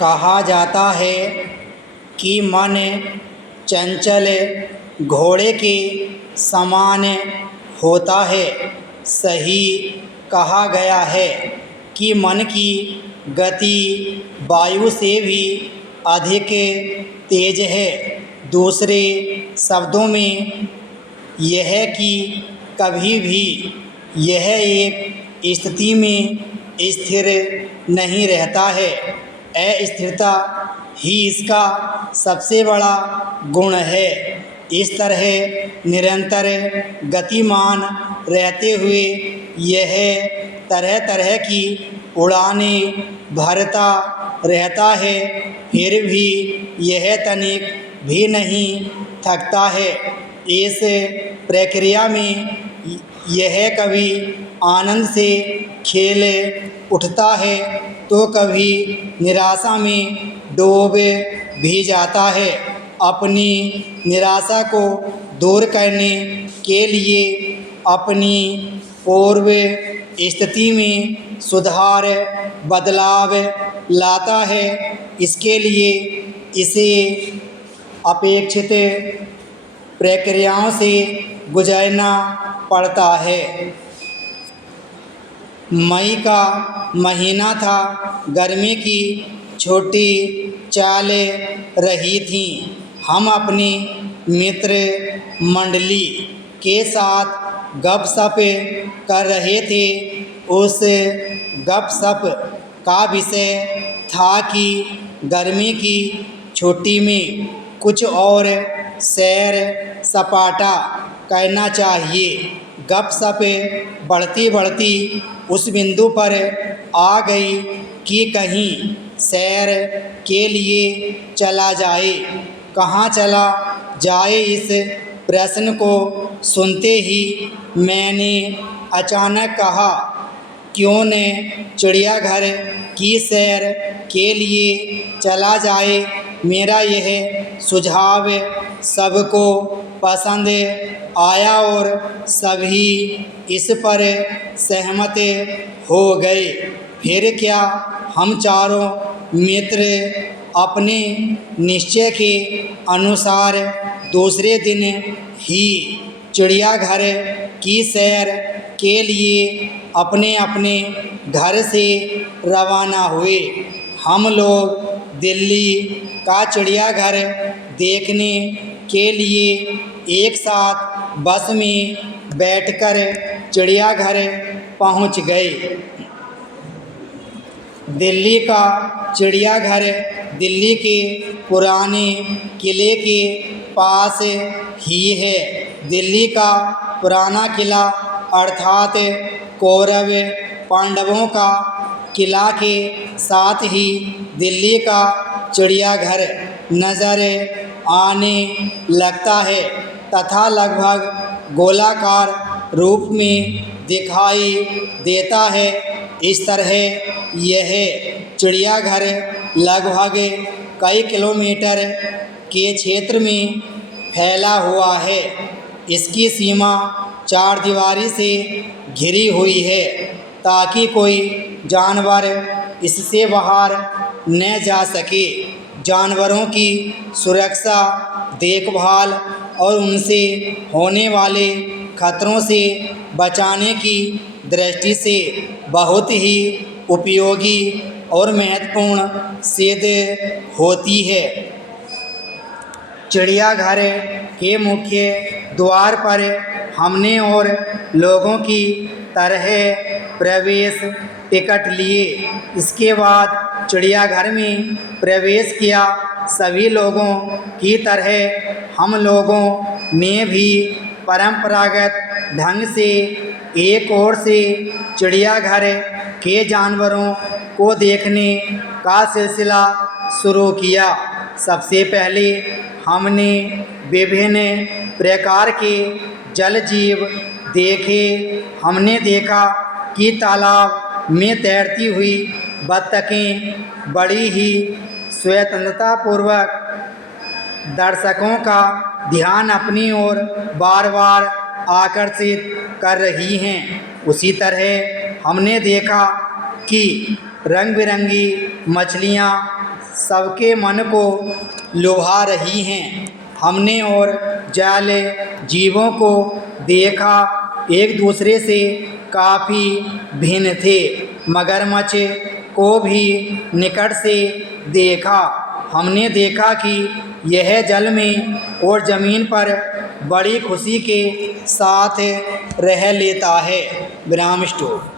कहा जाता है कि मन चंचल घोड़े के समान होता है। सही कहा गया है कि मन की गति वायु से भी अधिक तेज है। दूसरे शब्दों में यह कि कभी भी यह एक स्थिति में स्थिर नहीं रहता है। अस्थिरता ही इसका सबसे बड़ा गुण है। इस तरह निरंतर गतिमान रहते हुए यह तरह तरह की उड़ानें भरता रहता है, फिर भी यह तनिक भी नहीं थकता है। इस प्रक्रिया में यह कभी आनंद से खेल उठता है तो कभी निराशा में डूब भी जाता है। अपनी निराशा को दूर करने के लिए अपनी पूर्व स्थिति में सुधार बदलाव लाता है। इसके लिए इसे अपेक्षित प्रक्रियाओं से गुजरना पड़ता है। मई का महीना था। गर्मी की छुट्टी चल रही थी। हम अपनी मित्र मंडली के साथ गपशप कर रहे थे। उस गपशप का विषय था कि गर्मी की छुट्टी में कुछ और सैर सपाटा करना चाहिए। गपशप बढ़ती बढ़ती उस बिंदु पर आ गई कि कहीं सैर के लिए चला जाए। कहाँ चला जाए, इस प्रश्न को सुनते ही मैंने अचानक कहा, क्यों न चिड़ियाघर की सैर के लिए चला जाए। मेरा यह सुझाव सबको पसंद आया और सभी इस पर सहमत हो गए। फिर क्या हम चारों मित्र अपने निश्चय के अनुसार दूसरे दिन ही चिड़ियाघर की सैर के लिए अपने अपने घर से रवाना हुए। हम लोग दिल्ली का चिड़ियाघर देखने के लिए एक साथ बस में बैठकर चिड़ियाघर पहुंच गए। दिल्ली का चिड़ियाघर दिल्ली के पुराने किले के पास ही है। दिल्ली का पुराना किला अर्थात कौरव पांडवों का किला के साथ ही दिल्ली का चिड़ियाघर नज़र आने लगता है तथा लगभग गोलाकार रूप में दिखाई देता है। इस तरह यह चिड़ियाघर लगभग कई किलोमीटर के क्षेत्र में फैला हुआ है। इसकी सीमा चारदीवारी से घिरी हुई है ताकि कोई जानवर इससे बाहर न जा सके। जानवरों की सुरक्षा, देखभाल और उनसे होने वाले खतरों से बचाने की दृष्टि से बहुत ही उपयोगी और महत्वपूर्ण सिद्ध होती है। चिड़ियाघर के मुख्य द्वार पर हमने और लोगों की तरह प्रवेश टिकट लिए। इसके बाद चिड़ियाघर में प्रवेश किया। सभी लोगों की तरह हम लोगों ने भी परंपरागत ढंग से एक ओर से चिड़ियाघर के जानवरों को देखने का सिलसिला शुरू किया। सबसे पहले हमने विभिन्न प्रकार के जल जीव देखे। हमने देखा कि तालाब में तैरती हुई बत्तखें बड़ी ही स्वतंत्रतापूर्वक दर्शकों का ध्यान अपनी ओर बार बार आकर्षित कर रही हैं। उसी तरह हमने देखा कि रंग बिरंगी मछलियाँ सबके मन को लुभा रही हैं। हमने और जल जीवों को देखा, एक दूसरे से काफ़ी भिन्न थे। मगरमच्छ को भी निकट से देखा। हमने देखा कि यह जल में और ज़मीन पर बड़ी खुशी के साथ रह लेता है। विराम स्टॉप।